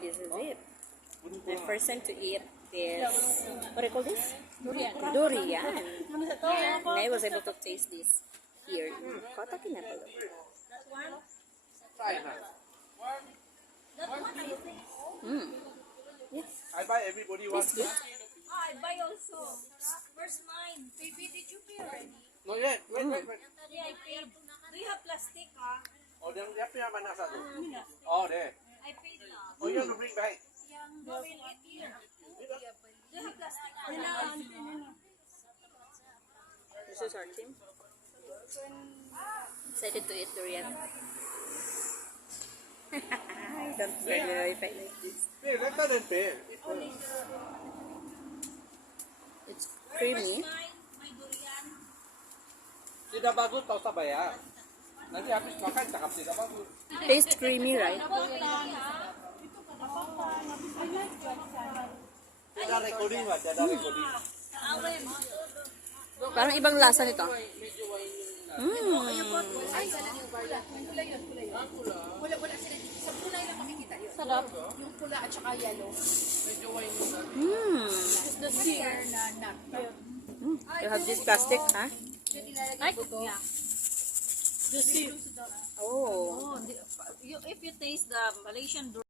this is it. My first time to eat this. What do you call this? Durian. Durian. And I was able to taste this here in Kota, Kinabalu. Yes. I buy everybody one. Tastes good. I buy also. Where's mine? Baby, did you pay already? Not yet. Wait. Yeah, I paid. Do you have plastic, Oh, then you have to have an nasa. Oh, there. I paid na. Oh, you have to bring back. Yung gawin it here. Do you have plastic? This is our team. Excited to eat durian. I don't know if I like this. Hey, let them pay. It's creamy. My durian. Tidak bagus tau sabaya. Nanti habis makan cakap tidak bagus. Tastes creamy, right? Ada recording lah, ada recording. Parang ibang lasa nito. Wala sila dito. Sa kulay lang makikita yun. Sarap. Yung pula at saka yellow. The sear Na nut. You have this plastic, huh? Ay, yeah. The sear. Oh. Oh, if you taste the Malaysian